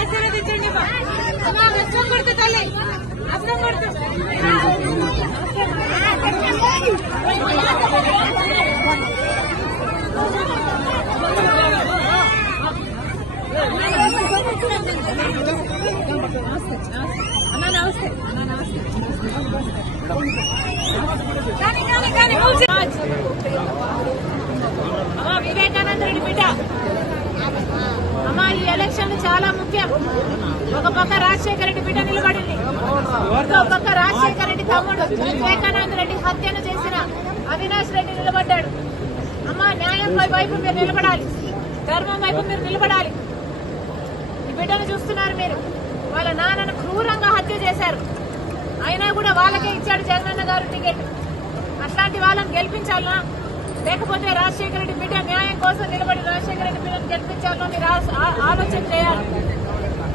ఆశీర్వదించండి అర్థం కొడుతు తల్లి అర్థం కొడుతు అన్నా నమస్తే అన్నా నమస్తే అమ్మా వివేకానంద రెడ్డి బిడ్డ అమ్మా ఈ ఎలక్షన్ చాలా ముఖ్యం. ఒక పక్క రాజశేఖర రెడ్డి బిడ్డ నిలబడింది, ఇంకో పక్క రాజశేఖర రెడ్డి తమ్ముడు వివేకానంద రెడ్డి హత్యను చేసిన అవినాష్ రెడ్డి నిలబడ్డాడు. అమ్మా న్యాయం వైపు మీరు నిలబడాలి, ధర్మం వైపు మీరు నిలబడాలి. ఈ బిడ్డను చూస్తున్నారు మీరు, వాళ్ళ నాన్నను క్రూరంగా హత్య చేశారు. అయినా కూడా వాళ్ళకే ఇచ్చాడు జగనన్న గారు టికెట్. అట్లాంటి వాళ్ళని గెలిపించాలనా, లేకపోతే రాజశేఖర రెడ్డి బిడ్డ న్యాయం కోసం నిలబడి రాజశేఖర రెడ్డి బిడ్డను గెలిపించాలో మీరు ఆలోచన చేయాలి.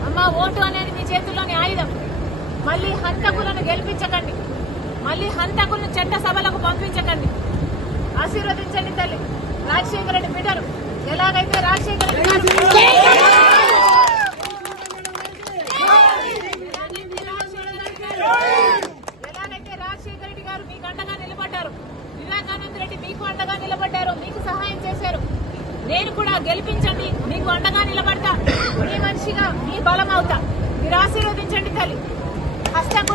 అమ్మ ఓటు అనేది మీ చేతుల్లోని ఆయుధం. మళ్లీ హంతకులను గెలిపించకండి, మళ్లీ హంతకులను చట్ట సభలకు పంపించకండి. ఆశీర్వదించండి తల్లి రాజశేఖర రెడ్డి బిడ్డను. ఎలాగైతే రాజశేఖర రెడ్డి గారు మీకు అండగా నిలబడ్డారు, వివేకానంద రెడ్డి మీకు అండగా నిలబడ్డారు, మీకు సహాయం చేశారు. నేను కూడా గెలిపించండి, మీకు అండగా నిలబడతా, మీ మనిషిగా మీ బలం అవుతా. మీరు ఆశీర్వదించండి తల్లి. హస్తం